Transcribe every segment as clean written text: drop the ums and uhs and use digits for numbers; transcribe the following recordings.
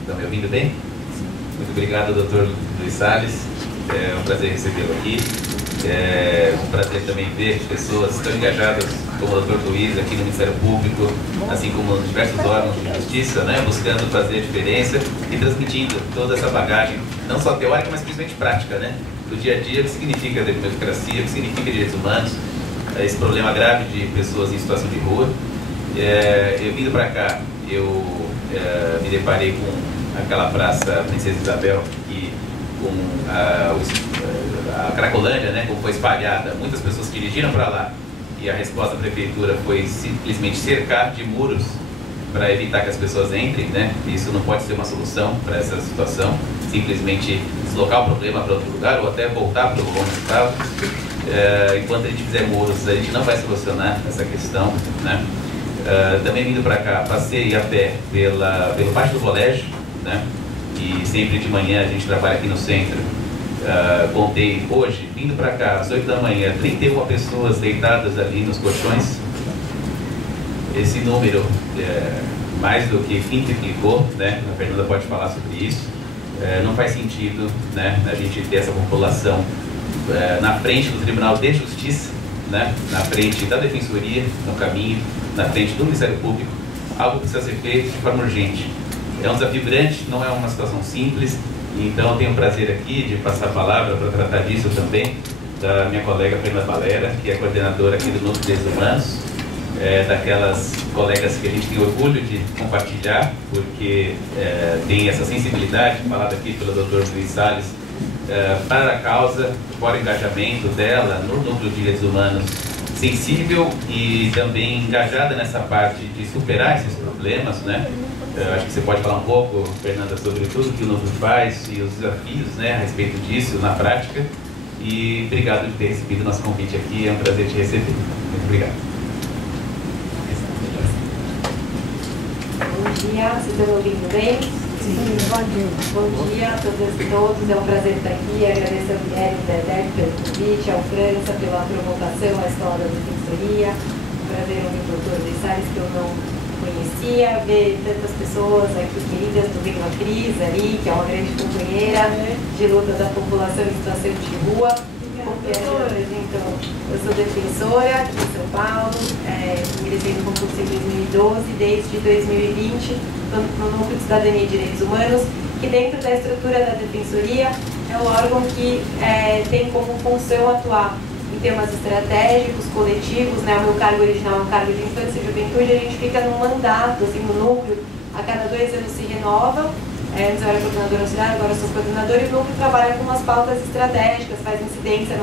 Estão me ouvindo bem? Muito obrigado, Dr. Luiz Salles. É um prazer recebê-lo aqui. É um prazer também ver pessoas tão engajadas como o Dr. Luiz aqui no Ministério Público, assim como nos diversos órgãos de justiça, né, buscando fazer a diferença e transmitindo toda essa bagagem, não só teórica, mas principalmente prática, né, do dia a dia, o que significa democracia, o que significa direitos humanos, esse problema grave de pessoas em situação de rua. Eu vindo para cá, eu me deparei com aquela praça Princesa Isabel e com a Cracolândia, né, como foi espalhada. Muitas pessoas que dirigiram para lá e a resposta da prefeitura foi simplesmente cercar de muros para evitar que as pessoas entrem, né? Isso não pode ser uma solução para essa situação. Simplesmente deslocar o problema para outro lugar ou até voltar para o lugar onde estava. Enquanto a gente fizer muros, a gente não vai solucionar essa questão, né? Também vindo para cá, passei a pé pelo pátio do colégio, né? E sempre de manhã a gente trabalha aqui no centro. Contei hoje, vindo para cá às 8 da manhã, 31 pessoas deitadas ali nos colchões. Esse número mais do que quintuplicou, né? A Fernanda pode falar sobre isso. Não faz sentido, né, a gente ter essa população na frente do Tribunal de Justiça, né, na frente da Defensoria, no caminho, na frente do Ministério Público, algo que precisa ser feito de forma urgente. É um desafio grande, não é uma situação simples, então eu tenho o prazer aqui de passar a palavra para tratar disso também, da minha colega Fernanda Valera, que é coordenadora aqui do Núcleo de Direitos Humanos, daquelas colegas que a gente tem orgulho de compartilhar, porque tem essa sensibilidade, falada aqui pelo Dr. Luiz Salles, para a causa, fora o engajamento dela no Núcleo de Direitos Humanos, sensível e também engajada nessa parte de superar esses problemas, né? Acho que você pode falar um pouco, Fernanda, sobre tudo que o Núcleo faz e os desafios, né, a respeito disso na prática. E obrigado por ter recebido o nosso convite aqui, é um prazer te receber. Muito obrigado. Bom dia, vocês estão me ouvindo bem? Sim, bom dia. Bom dia a todas e todos, é um prazer estar aqui. Agradeço ao Guilherme pelo convite, ao França pela provocação à Escola da Defensoria. Um prazer ouvir o Dr. Luiz Salles, que eu não conhecia, ver tantas pessoas aqui queridas, do Vem a Cris ali, que é uma grande companheira de luta da população em situação de rua. Eu sou defensora aqui em São Paulo, ingressei no concurso em 2012, desde 2020 no Núcleo de Cidadania e Direitos Humanos, que dentro da estrutura da Defensoria é o órgão que tem como função atuar em temas estratégicos, coletivos, né? O meu cargo original é um cargo de infância e juventude, a gente fica num mandato, assim, no núcleo, a cada 2 anos se renova. Antes eu era coordenadora auxiliar, agora eu sou coordenadora, e o núcleo trabalha com umas pautas estratégicas, faz incidência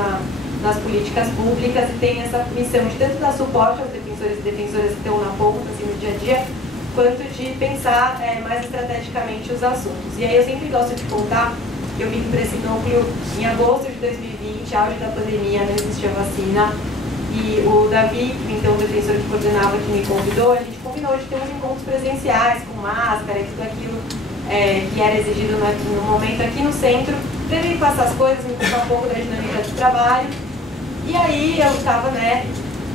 nas políticas públicas e tem essa missão de tanto dar suporte aos defensores e defensoras que estão na ponta, assim, no dia a dia, quanto de pensar mais estrategicamente os assuntos. E aí eu sempre gosto de contar que eu vim para esse núcleo em agosto de 2020, auge da pandemia, não existia vacina, e o Davi, então o defensor que coordenava, que me convidou, a gente combinou de ter uns encontros presenciais, com máscara e tudo aquilo que era exigido no momento aqui no centro, para ele passar as coisas, me contar um pouco da dinâmica de trabalho. E aí eu estava, né,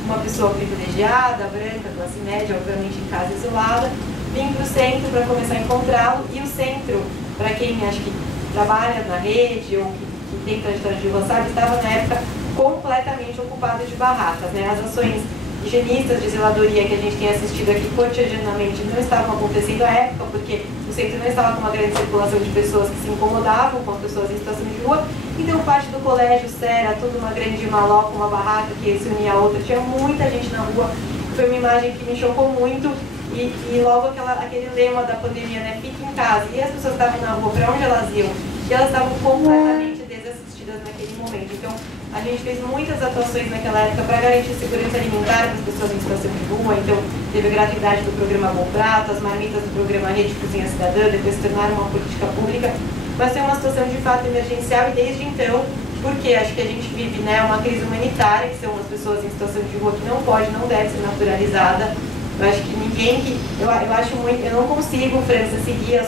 uma pessoa privilegiada, branca, classe média, obviamente em casa isolada, vim para o centro para começar a encontrá-lo, e o centro, para quem acho que trabalha na rede ou que tem trajetória de rua, sabe, estava na época completamente ocupado de barracas, né? As ações higienistas de zeladoria que a gente tem assistido aqui cotidianamente não estavam acontecendo à época, porque o centro não estava com uma grande circulação de pessoas que se incomodavam com as pessoas em situação de rua. Então parte do colégio, Sera, tudo uma grande maloca, uma barraca que se unia a outra, tinha muita gente na rua. Foi uma imagem que me chocou muito, e logo aquele lema da pandemia, né, fique em casa, e as pessoas estavam na rua, para onde elas iam? E elas estavam completamente desassistidas naquele momento. Então a gente fez muitas atuações naquela época para garantir segurança alimentar para as pessoas em situação de rua. Então teve a gratuidade do programa Bom Prato, as marmitas do programa Rede Cozinha Cidadã, depois se tornaram uma política pública, mas foi uma situação de fato emergencial. E desde então, porque acho que a gente vive, né, uma crise humanitária, que são as pessoas em situação de rua, que não pode, não deve ser naturalizada. Eu acho que ninguém que... Eu acho muito... Eu não consigo, França, seguir a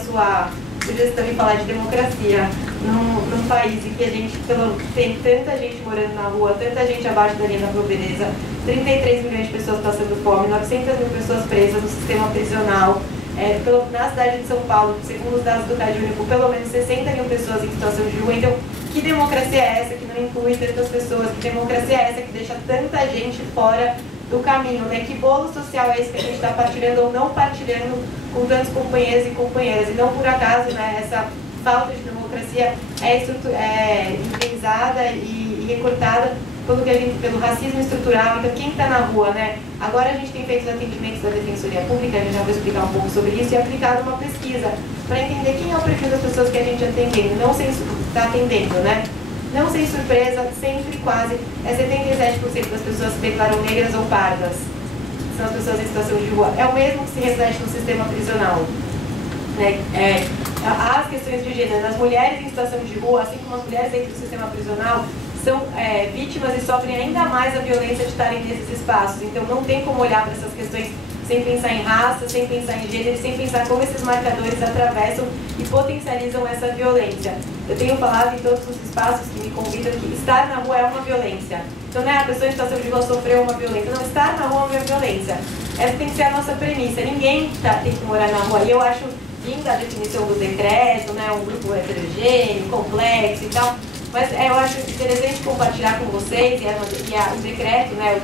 sugestão e falar de democracia num país em que a gente tem tanta gente morando na rua, tanta gente abaixo da linha da pobreza, 33 milhões de pessoas passando fome, 900 mil pessoas presas no sistema prisional. Na cidade de São Paulo, segundo os dados do CadÚnico, pelo menos 60 mil pessoas em situação de rua. Então, que democracia é essa que não inclui tantas pessoas? Que democracia é essa que deixa tanta gente fora do caminho, né? Que bolo social é esse que a gente está partilhando ou não partilhando com tantos companheiros e companheiras? E não por acaso, né, essa falta de democracia é enraizada e recortada pelo racismo estrutural. Então, quem está na rua, né? Agora a gente tem feito os atendimentos da Defensoria Pública, a gente já vai explicar um pouco sobre isso, e aplicado uma pesquisa para entender quem é o perfil das pessoas que a gente está atendendo, né? Não sem surpresa, sempre quase, 77% das pessoas se declaram negras ou pardas. São as pessoas em situação de rua. É o mesmo que se reflete no sistema prisional. Né? As questões de gênero, as mulheres em situação de rua, assim como as mulheres dentro do sistema prisional, são vítimas e sofrem ainda mais a violência de estarem nesses espaços. Então não tem como olhar para essas questões sem pensar em raça, sem pensar em gênero, sem pensar como esses marcadores atravessam e potencializam essa violência. Eu tenho falado em todos os espaços que me convidam que estar na rua é uma violência. Então, né, a pessoa em situação de rua sofreu uma violência. Não, estar na rua é uma violência. Essa tem que ser a nossa premissa. Ninguém tem que morar na rua. E eu acho, vindo a definição do decreto, né, um grupo heterogêneo, complexo e tal, mas eu acho interessante compartilhar com vocês, o decreto, né,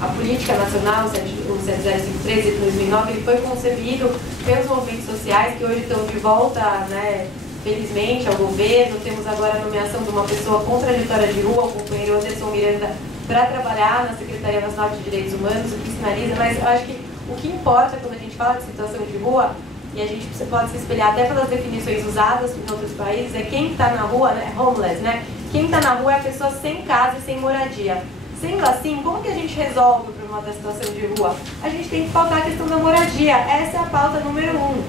a Política Nacional, o 7053 de 2009, ele foi concebido pelos movimentos sociais que hoje estão de volta, né, felizmente, ao governo. Temos agora a nomeação de uma pessoa contraditória de rua, o companheiro Anderson Miranda, para trabalhar na Secretaria Nacional de Direitos Humanos, o que sinaliza, mas eu acho que o que importa quando a gente fala de situação de rua, e a gente pode se espelhar até pelas definições usadas em outros países, é quem está na rua, né, homeless, né? Quem está na rua é a pessoa sem casa e sem moradia. Sendo assim, como que a gente resolve o problema da situação de rua? A gente tem que pautar a questão da moradia. Essa é a pauta número 1.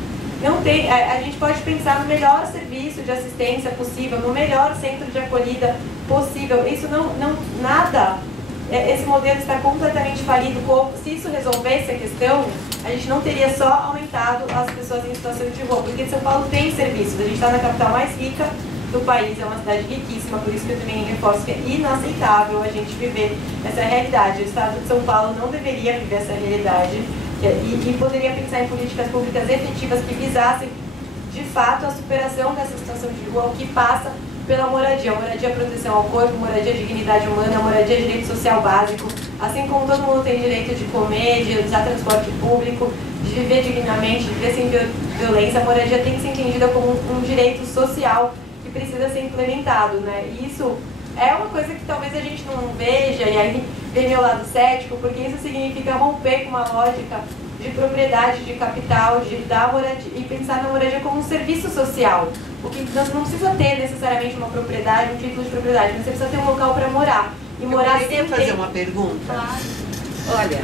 Não tem, a gente pode pensar no melhor serviço de assistência possível, no melhor centro de acolhida possível. Isso nada. Esse modelo está completamente falido. Se isso resolvesse a questão, a gente não teria só aumentado as pessoas em situação de rua, porque São Paulo tem serviços. A gente está na capital mais rica do país, é uma cidade riquíssima, por isso que eu também reforço que é inaceitável a gente viver essa realidade. O Estado de São Paulo não deveria viver essa realidade e poderia pensar em políticas públicas efetivas que visassem, de fato, a superação dessa situação de rua, o que passa pela moradia. Moradia é proteção ao corpo, moradia é dignidade humana, moradia é direito social básico. Assim como todo mundo tem direito de comer, de usar transporte público, de viver dignamente, de viver sem violência, a moradia tem que ser entendida como um direito social que precisa ser implementado, né? E isso é uma coisa que talvez a gente não veja, e aí vem meu lado cético, porque isso significa romper com uma lógica de propriedade, de capital, de dar moradia, e pensar na moradia como um serviço social. O que não precisa ter necessariamente uma propriedade, um título de propriedade, mas você precisa ter um local para morar. E morar sem ter... fazer uma pergunta? Claro. Olha,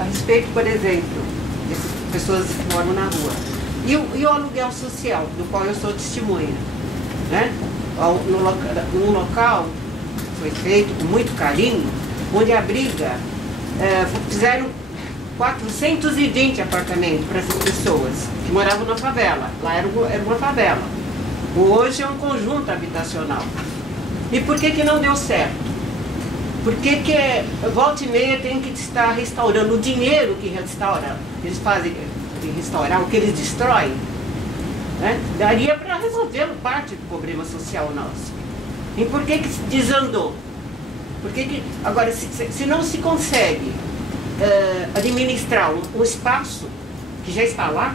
a respeito, por exemplo, dessas pessoas que moram na rua. E o aluguel social, do qual eu sou testemunha, né? Num local foi feito com muito carinho, onde abriga, fizeram 420 apartamentos para essas pessoas que moravam na favela. Lá era uma favela. Hoje é um conjunto habitacional. E por que não deu certo? Porque volta e meia tem que estar restaurando o dinheiro que restaura, eles fazem de restaurar, o que eles destroem, né? Daria para resolver parte do problema social nosso. E por que desandou? Agora, se não se consegue administrar um espaço que já está lá,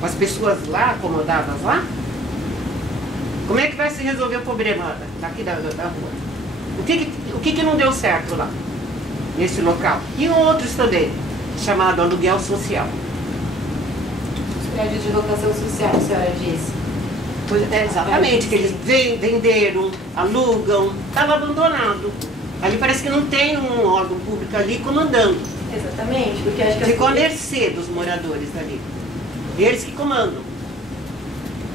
com as pessoas lá, acomodadas lá, como é que vai se resolver o problema daqui da rua? O que não deu certo lá, nesse local? E outros também, chamado aluguel social. Os prédios de locação social, a senhora disse. Exatamente, que eles venderam, alugam, estava abandonado. Ali parece que não tem um órgão público ali comandando. Exatamente, porque acho que... Ficou a mercê dos moradores ali. Eles que comandam.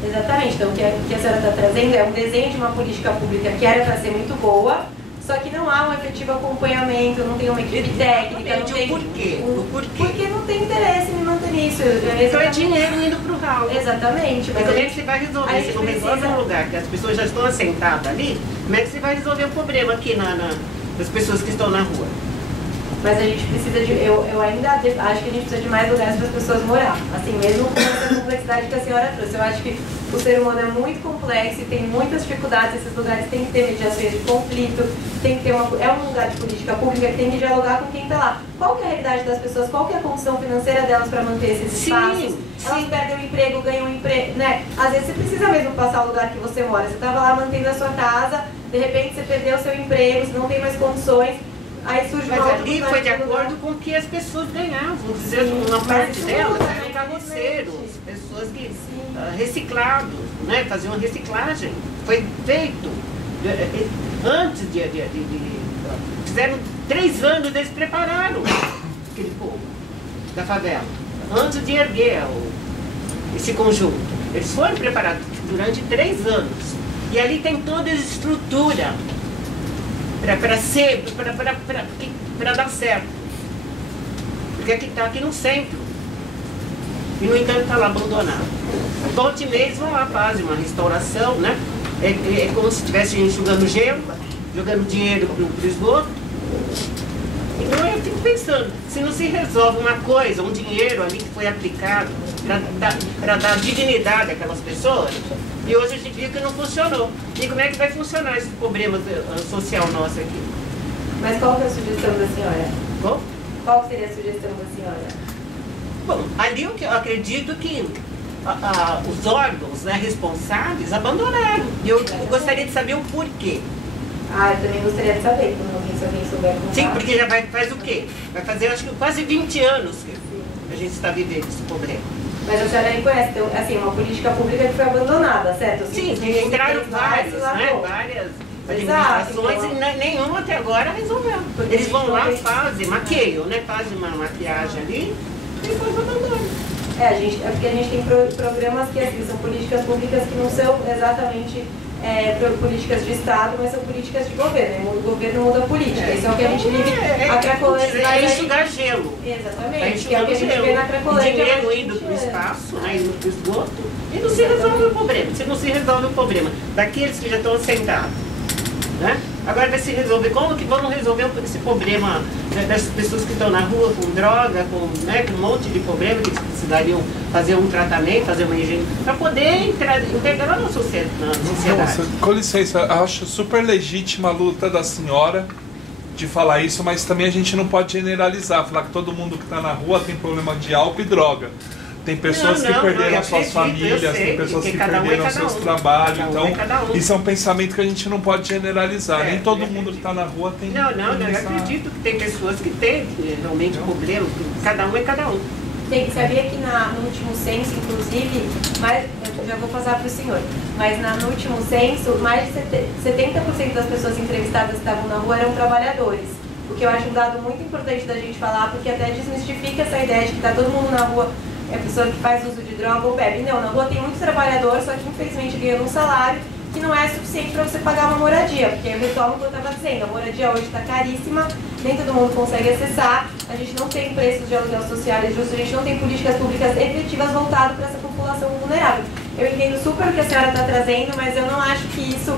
Exatamente, então o que a senhora está trazendo é um desenho de uma política pública que era para ser muito boa, só que não há um efetivo acompanhamento, não tem uma equipe técnica, não tem... O porquê? Porque não tem interesse em manter isso. Então é dinheiro indo pro ralo. Exatamente. Mas como é que você vai resolver? Se não resolve um lugar que as pessoas já estão assentadas ali, como é que você vai resolver o problema aqui das pessoas que estão na rua? Mas a gente precisa de... Eu ainda acho que a gente precisa de mais lugares para as pessoas morar. Assim, mesmo com essa complexidade que a senhora trouxe. Eu acho que o ser humano é muito complexo e tem muitas dificuldades. Esses lugares têm que ter mediações de conflito, tem que ter é um lugar de política pública que tem que dialogar com quem está lá. Qual que é a realidade das pessoas? Qual que é a condição financeira delas para manter esses espaços? Elas perdem o emprego, ganham um emprego, né? Às vezes você precisa mesmo passar o lugar que você mora. Você estava lá mantendo a sua casa, de repente você perdeu o seu emprego, você não tem mais condições. Aí surge mas ali foi de acordo com o que as pessoas ganhavam, vamos dizer, uma parte delas eram carroceiros, pessoas que reciclados, né, faziam reciclagem. Foi feito antes fizeram 3 anos, eles prepararam aquele povo da favela, antes de erguer esse conjunto. Eles foram preparados durante 3 anos. E ali tem toda a estrutura para dar certo. Porque está aqui no centro. E no entanto está lá abandonado. Volte e mês vão lá, fazem uma restauração, né? É como se estivessem jogando gelo, jogando dinheiro para o esgoto. Então eu fico pensando, se não se resolve uma coisa, um dinheiro ali que foi aplicado para dar dignidade àquelas pessoas, e hoje a gente viu que não funcionou. E como é que vai funcionar esse problema social nosso aqui? Mas qual que é a sugestão da senhora? Bom? Qual seria a sugestão da senhora? Bom, ali eu acredito que os órgãos, né, responsáveis abandonaram. E eu gostaria de saber o porquê. Ah, eu também gostaria de saber, se alguém souber contar. Sim, porque já faz o quê? Vai fazer, acho que quase 20 anos que a gente está vivendo esse problema. Mas a senhora reconhece, então, assim, uma política pública que foi abandonada, certo? Sim, entraram várias, né? Várias administrações e nenhuma até agora resolveu. Eles vão lá, fazem, maqueiam, né? Fazem uma maquiagem ali e depois abandonam. Porque a gente tem programas que assim, são políticas públicas que não são exatamente políticas de Estado, mas são políticas de governo. O governo muda a política. Isso é o que a gente vive a Cracolândia. É enxugar gelo. Exatamente. Que é o que a gente vê na Cracolândia. Dinheiro indo para o espaço, né, indo para o esgoto, e não se resolve o problema. Se não se resolve o problema daqueles que já estão assentados, né? Agora vai se resolver. Como que vamos resolver esse problema, né, das pessoas que estão na rua com droga, com um monte de problema que eles precisariam fazer um tratamento, fazer uma higiene, para poder integrar na sociedade. Nossa, com licença, acho super legítima a luta da senhora de falar isso, mas também a gente não pode generalizar, falar que todo mundo que está na rua tem problema de álcool e droga. Tem pessoas que perderam suas famílias, tem pessoas que perderam seus trabalhos, então isso é um pensamento que a gente não pode generalizar. Nem todo mundo que está na rua tem. Não, eu acredito que tem pessoas que têm realmente problemas, cada um é cada um. Sabia que no último censo, inclusive, eu já vou passar para o senhor, mas no último censo, mais de 70% das pessoas entrevistadas que estavam na rua eram trabalhadores. O que eu acho um dado muito importante da gente falar, porque até desmistifica essa ideia de que está todo mundo na rua. É a pessoa que faz uso de droga ou bebe. Não, na rua tem muitos trabalhadores, só que infelizmente ganham um salário que não é suficiente para você pagar uma moradia. Porque eu retomo o que eu estava dizendo, a moradia hoje está caríssima, nem todo mundo consegue acessar, a gente não tem preços de aluguel sociais justos, a gente não tem políticas públicas efetivas voltadas para essa população vulnerável. Eu entendo super o que a senhora está trazendo, mas eu não acho que isso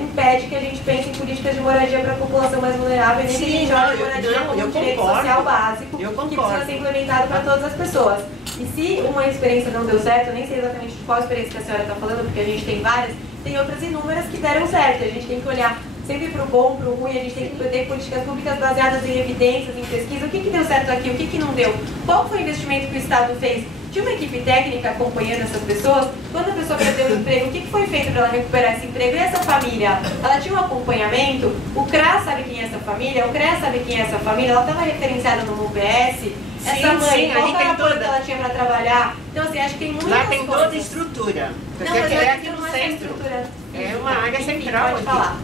impede que a gente pense em políticas de moradia para a população mais vulnerável, nem que a gente olhe moradia como um direito social básico que precisa ser implementado para todas as pessoas. E se uma experiência não deu certo, eu nem sei exatamente de qual experiência que a senhora está falando, porque a gente tem várias, tem outras inúmeras que deram certo. A gente tem que olhar sempre para o bom, para o ruim, a gente tem que ter políticas públicas baseadas em evidências, em pesquisa. O que deu certo aqui, o que não deu? Qual foi o investimento que o Estado fez? Tinha uma equipe técnica acompanhando essas pessoas? Quando a pessoa perdeu o emprego, o que foi feito para ela recuperar esse emprego? E essa família? Ela tinha um acompanhamento? O CRAS sabe quem é essa família? O CREA sabe quem é essa família? Ela estava referenciada no UBS? Essa mãe, qual era a coisa que ela tinha para trabalhar? Então, assim, acho que tem muitas coisas. Lá tem toda a estrutura. Não, mas é aqui no centro. É uma área central. Pode falar.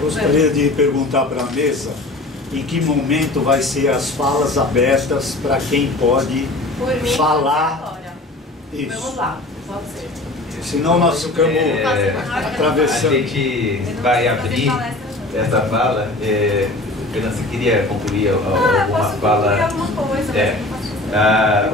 Gostaria de perguntar para a mesa em que momento vai ser as falas abertas para quem pode falar. Isso. Vamos lá, pode ser. Senão nós ficamos atravessando. A gente vai abrir essa fala, Fernanda, você queria concluir alguma posso fala? concluir alguma coisa,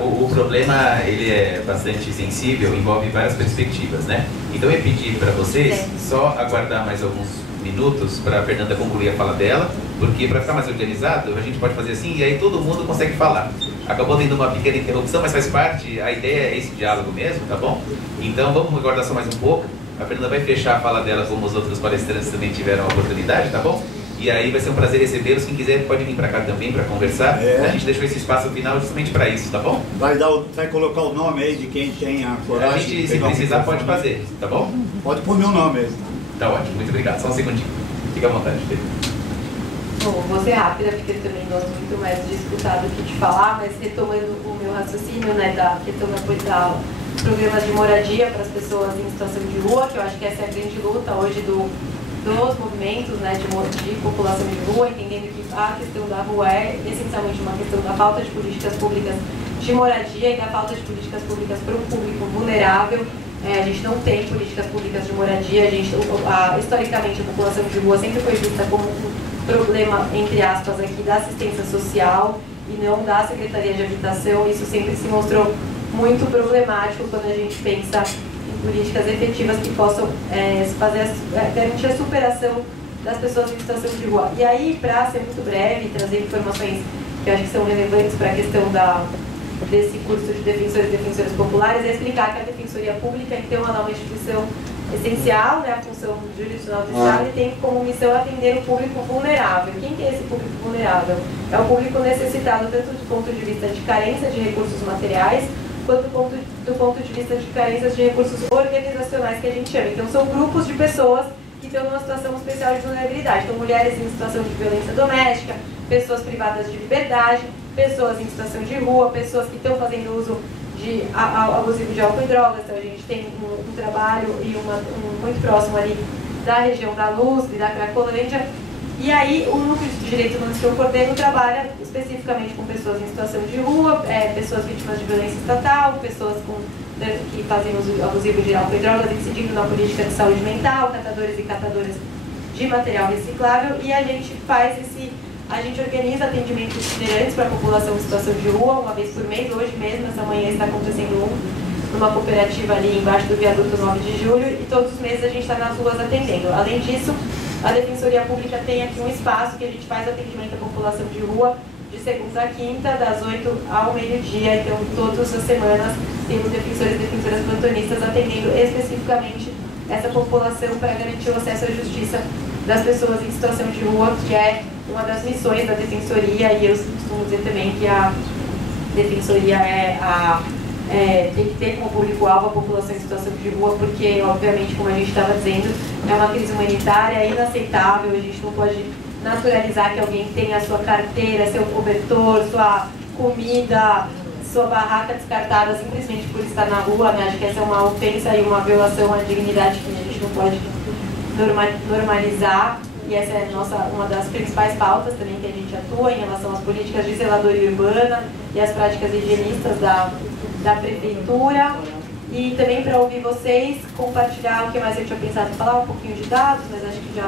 O problema, ele é bastante sensível, envolve várias perspectivas, né? Então eu pedi para vocês só aguardar mais alguns minutos para a Fernanda concluir a fala dela, porque para ficar mais organizado, a gente pode fazer assim e aí todo mundo consegue falar. Acabou tendo uma pequena interrupção, mas faz parte, a ideia é esse diálogo mesmo, tá bom? Então vamos aguardar só mais um pouco. A Fernanda vai fechar a fala dela como os outros palestrantes também tiveram a oportunidade, tá bom? E aí vai ser um prazer recebê-los. Quem quiser pode vir para cá também para conversar. A gente deixou esse espaço final justamente para isso, tá bom? Vai colocar o nome aí de quem tem a coragem. A gente, se precisar, pode fazer, tá bom? Pode pôr meu nome mesmo. Tá ótimo, muito obrigado. Só um segundinho. Fica à vontade, Pedro. Bom, vou ser rápida, porque eu também gosto muito mais de escutar do que de falar, mas retomando o meu raciocínio, né, da questão da programas de moradia para as pessoas em situação de rua, que eu acho que essa é a grande luta hoje dos movimentos, né, de população de rua, entendendo que a questão da rua é essencialmente uma questão da falta de políticas públicas de moradia e da falta de políticas públicas para um público vulnerável. A gente não tem políticas públicas de moradia, historicamente a população de rua sempre foi vista como um problema, entre aspas, aqui da assistência social e não da Secretaria de Habitação. Isso sempre se mostrou muito problemático quando a gente pensa em políticas efetivas que possam garantir a superação das pessoas em situação de rua. E aí, para ser muito breve, trazer informações que eu acho que são relevantes para a questão desse curso de defensores e defensoras populares, é explicar que a Defensoria Pública, então, ela é uma instituição essencial, né, a função jurisdicional do Estado, e tem como missão atender o público vulnerável. Quem que é esse público vulnerável? É o público necessitado tanto do ponto de vista de carência de recursos materiais, quanto do ponto de vista de carências de recursos organizacionais, que a gente chama. Então, são grupos de pessoas que estão numa situação especial de vulnerabilidade. Então, mulheres em situação de violência doméstica, pessoas privadas de liberdade, pessoas em situação de rua, pessoas que estão fazendo uso de abusivo de álcool e drogas. Então, a gente tem um trabalho muito próximo ali da região da Luz e da Cracolândia. E aí, o Núcleo de Direitos Humanos que eu coordeno trabalha especificamente com pessoas em situação de rua, pessoas vítimas de violência estatal, pessoas que fazem uso abusivo de álcool e drogas, incidindo na política de saúde mental, catadores e catadoras de material reciclável. E a gente organiza atendimentos itinerantes para a população em situação de rua, uma vez por mês. Hoje mesmo, essa manhã, está acontecendo numa cooperativa ali embaixo do viaduto 9 de julho, e todos os meses a gente está nas ruas atendendo. Além disso, a Defensoria Pública tem aqui um espaço que a gente faz atendimento à população de rua de segunda a quinta, das 8 ao meio-dia. Então, todas as semanas temos defensores e defensoras plantonistas atendendo especificamente essa população para garantir o acesso à justiça das pessoas em situação de rua, que é uma das missões da Defensoria. E eu costumo dizer também que a Defensoria tem que ter como público-alvo a população em situação de rua, porque, obviamente, como a gente estava dizendo, é uma crise humanitária inaceitável. A gente não pode naturalizar que alguém tenha a sua carteira, seu cobertor, sua comida, sua barraca descartada simplesmente por estar na rua, né? Acho que essa é uma ofensa e uma violação à dignidade que a gente não pode normalizar. E essa é uma das principais pautas também que a gente atua em relação às políticas de zeladoria urbana e as práticas higienistas da prefeitura. E também para ouvir vocês, compartilhar o que mais eu tinha pensado em falar, um pouquinho de dados, mas acho que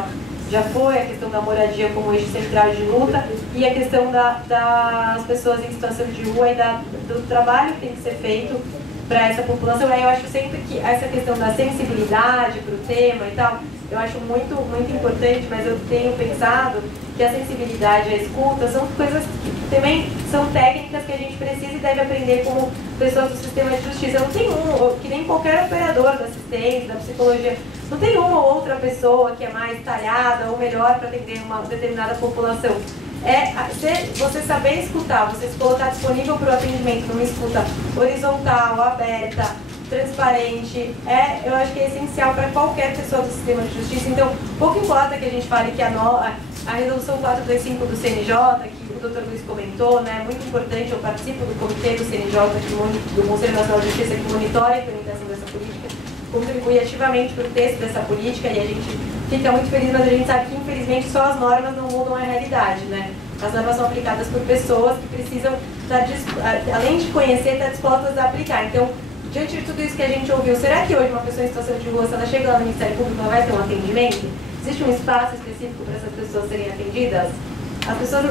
já foi a questão da moradia como eixo central de luta, e a questão das pessoas em situação de rua e do trabalho que tem que ser feito para essa população. Aí eu acho sempre que essa questão da sensibilidade para o tema e tal, eu acho muito, muito importante, mas eu tenho pensado que a sensibilidade e a escuta são coisas que também são técnicas que a gente precisa e deve aprender como pessoas do sistema de justiça. Não tem que nem qualquer operador da assistência, da psicologia, não tem uma ou outra pessoa que é mais talhada ou melhor para atender uma determinada população. Você saber escutar, você se colocar disponível para o atendimento numa escuta horizontal, aberta, transparente, eu acho que é essencial para qualquer pessoa do sistema de justiça. Então, pouco importa que a gente fale que a resolução 425 do CNJ, que o Dr. Luiz comentou, né, é muito importante. Eu participo do comitê do CNJ, do Conselho Nacional de Justiça, que monitora a implementação dessa política, contribui ativamente para o texto dessa política, e a gente fica muito feliz, mas a gente sabe que, infelizmente, só as normas não mudam a realidade, né? As normas são aplicadas por pessoas que precisam, além de conhecer, estar dispostas a aplicar. Então, diante de tudo isso que a gente ouviu, será que hoje uma pessoa em situação de rua, se ela chega lá no Ministério Público, ela vai ter um atendimento? Existe um espaço específico para essas pessoas serem atendidas? As pessoas,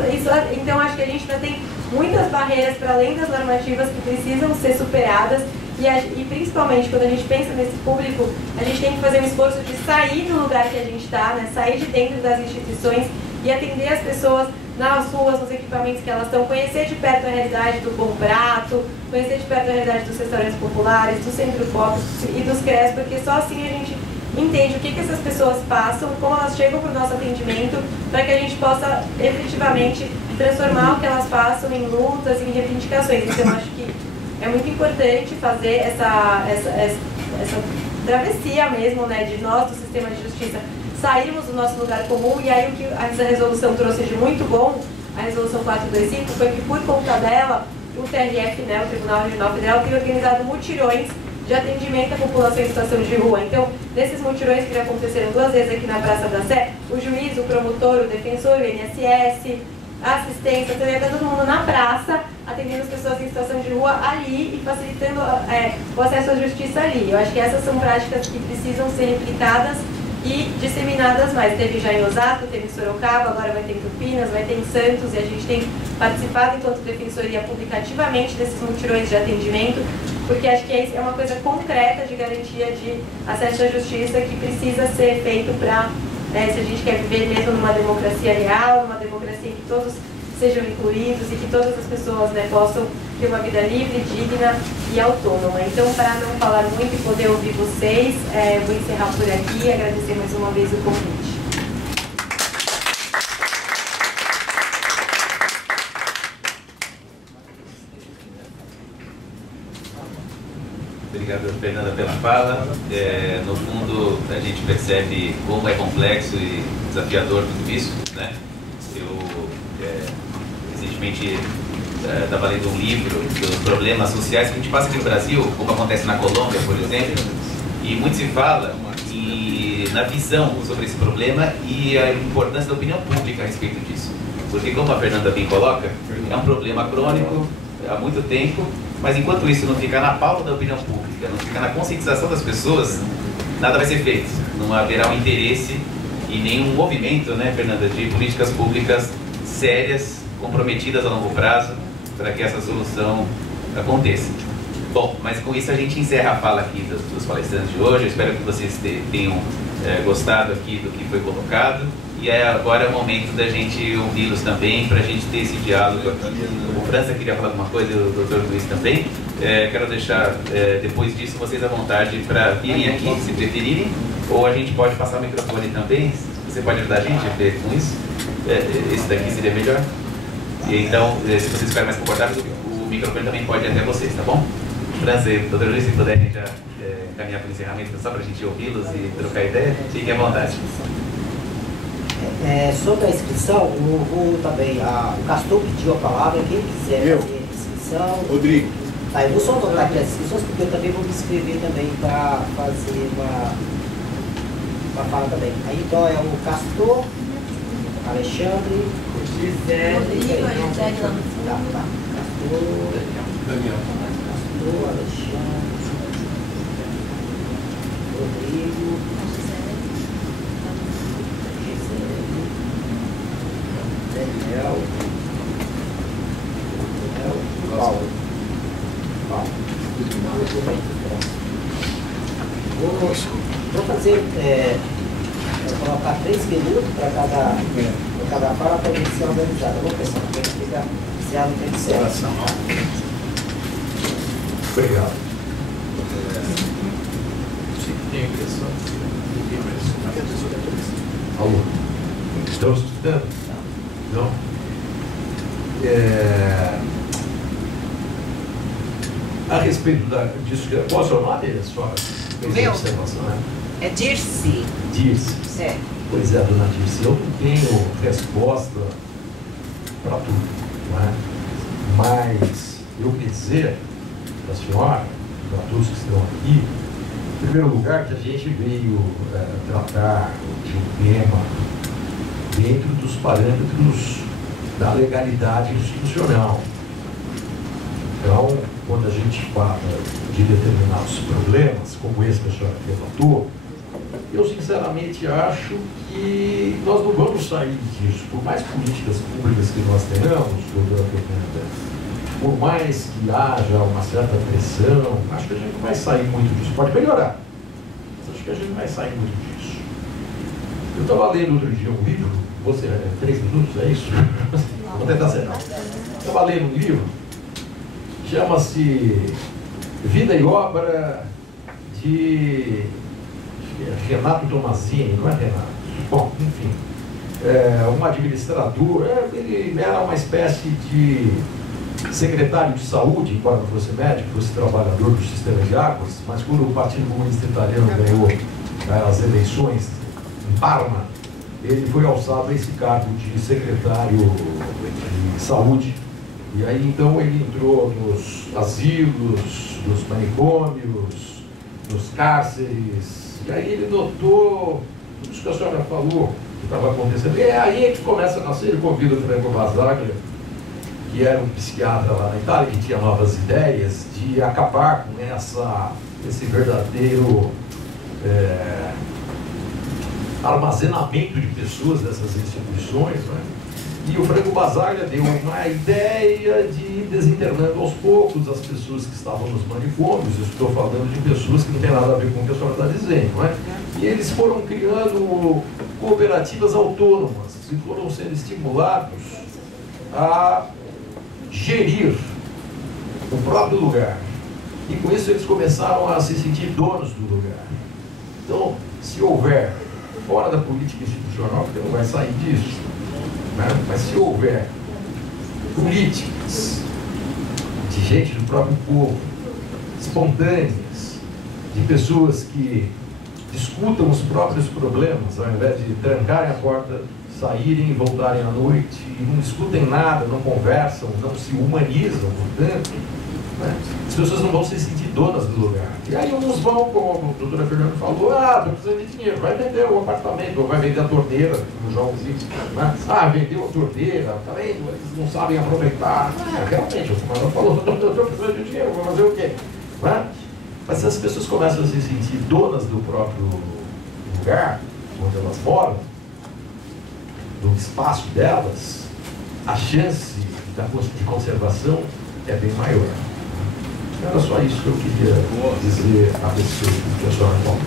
então acho que a gente ainda tem muitas barreiras para além das normativas que precisam ser superadas e principalmente quando a gente pensa nesse público, a gente tem que fazer um esforço de sair do lugar que a gente está, né? Sair de dentro das instituições e atender as pessoas nas ruas, nos equipamentos que elas estão, conhecer de perto a realidade do Bom Prato, conhecer de perto a realidade dos restaurantes populares, do Centro Pop e dos CRES, porque só assim a gente entende o que essas pessoas passam, como elas chegam para o nosso atendimento, para que a gente possa efetivamente transformar o que elas passam em lutas, em reivindicações. Então, eu acho que é muito importante fazer essa travessia mesmo, né, de nós, do sistema de justiça, sairmos do nosso lugar comum. E aí o que essa resolução trouxe de muito bom, a resolução 425, foi que por conta dela, o TRF, né, o Tribunal Regional Federal, tem organizado mutirões de atendimento à população em situação de rua. Então, nesses mutirões que já aconteceram 2 vezes aqui na Praça da Sé, o juiz, o promotor, o defensor, o INSS, a assistência, está todo mundo na praça, atendendo as pessoas em situação de rua ali e facilitando o acesso à justiça ali. Eu acho que essas são práticas que precisam ser replicadas e disseminadas mais. Teve já em Osasco, teve em Sorocaba, agora vai ter em Campinas, vai ter em Santos, e a gente tem participado enquanto Defensoria Pública ativamente desses mutirões de atendimento, porque acho que é uma coisa concreta de garantia de acesso à justiça que precisa ser feito para, se a gente quer viver mesmo numa democracia real, numa democracia em que todos sejam incluídos e que todas as pessoas, né, possam ter uma vida livre, digna e autônoma. Então, para não falar muito e poder ouvir vocês, vou encerrar por aqui e agradecer mais uma vez o convite. Obrigado, Fernanda, pela fala. No fundo, a gente percebe como é complexo e desafiador tudo isso, né? Recentemente estava lendo um livro dos problemas sociais que a gente passa aqui no Brasil, como acontece na Colômbia, por exemplo, e muito se fala na visão sobre esse problema e a importância da opinião pública a respeito disso. Porque, como a Fernanda bem coloca, é um problema crônico há muito tempo, mas enquanto isso não ficar na pauta da opinião pública, não ficar na conscientização das pessoas, nada vai ser feito. Não haverá um interesse e nenhum movimento, né, Fernanda, de políticas públicas sérias, comprometidas a longo prazo, para que essa solução aconteça. Bom, mas com isso a gente encerra a fala aqui dos palestrantes de hoje. Eu espero que vocês tenham gostado aqui do que foi colocado. E agora é o momento da gente ouvi-los também, para a gente ter esse diálogo aqui. O França queria falar alguma coisa, o Dr. Luiz também. Quero deixar, depois disso, vocês à vontade para virem aqui, se preferirem, ou a gente pode passar o microfone também. Você pode ajudar a gente a ver com isso? Esse daqui seria melhor. E então, se vocês ficarem mais confortáveis, o microfone também pode ir até vocês, tá bom? França e Dr. Luiz, se puderem já caminhar para o encerramento, só para a gente ouvi-los e trocar ideia, fiquem à vontade. Sobre a inscrição, o Castor pediu a palavra, quem quiser fazer a inscrição. Rodrigo. Tá, eu vou só anotar aqui as inscrições, porque eu também vou me inscrever também para fazer uma fala também. Aí então é o Castor, Alexandre, Rodrigo, a gente segue lá no fundo. Tá. Daniel. Castor, Alexandre, Rodrigo, Daniel, Paulo. Vou fazer, vou colocar 3 minutos para cada fala para ver se é organizada. Vou pensar que fica se ela não tem certo. Obrigado. Tem impressão? Alô? Estão escutando? Não? A respeito disso, qual é o seu nome, sua observação? É Dirce. Dirce. É. Pois é, dona Dirce, eu não tenho resposta para tudo, não é? Mas eu quis dizer para a senhora, para todos que estão aqui, em primeiro lugar, que a gente veio tratar de um tema dentro dos parâmetros da legalidade institucional. Então, quando a gente fala de determinados problemas, como esse que a senhora levantou, eu sinceramente acho que nós não vamos sair disso. Por mais políticas públicas que nós tenhamos, doutora Fernanda, por mais que haja uma certa pressão, acho que a gente não vai sair muito disso. Pode melhorar, mas acho que a gente não vai sair muito disso. Eu estava lendo outro dia um livro, você, 3 minutos, é isso? Vou tentar acertar. Estava lendo um livro, chama-se Vida e Obra de Renato Tomazini, não é Renato? Bom, enfim, um administrador, ele era uma espécie de secretário de saúde, embora não fosse médico, fosse trabalhador do sistema de águas, mas quando o Partido Comunista Italiano ganhou as eleições em Parma, ele foi alçado a esse cargo de secretário de saúde. E aí então ele entrou nos asilos, nos manicômios, nos cárceres, e aí ele notou tudo isso que a senhora falou que estava acontecendo. E é aí que começa a nascer, ele convida o Franco Basaglia, que era um psiquiatra lá na Itália, que tinha novas ideias de acabar com esse verdadeiro armazenamento de pessoas dessas instituições, né? E o Franco Basaglia deu uma ideia de ir desinternando aos poucos as pessoas que estavam nos manicômios. Eu estou falando de pessoas que não tem nada a ver com o que a senhora está dizendo, não é? E eles foram criando cooperativas autônomas e foram sendo estimulados a gerir o próprio lugar. E com isso eles começaram a se sentir donos do lugar. Então, se houver, fora da política institucional, porque não vai sair disso, né? Mas se houver políticas de gente do próprio povo, espontâneas, de pessoas que discutam os próprios problemas, ao invés de trancarem a porta, saírem e voltarem à noite, e não discutem nada, não conversam, não se humanizam, portanto, né? As pessoas não vão se sentir donas do lugar. E aí uns vão, como a doutora Fernanda falou, estou precisando de dinheiro, vai vender o apartamento, ou vai vender a torneira, no João Zito, né? Vendeu a torneira, tá vendo? Eles não sabem aproveitar. Realmente, o senhor falou, estou precisando de dinheiro, vou fazer o quê? Né? Mas se as pessoas começam a se sentir donas do próprio lugar, onde elas moram, do espaço delas, a chance de conservação é bem maior. Era só isso que eu queria dizer a respeito do que a senhora falou.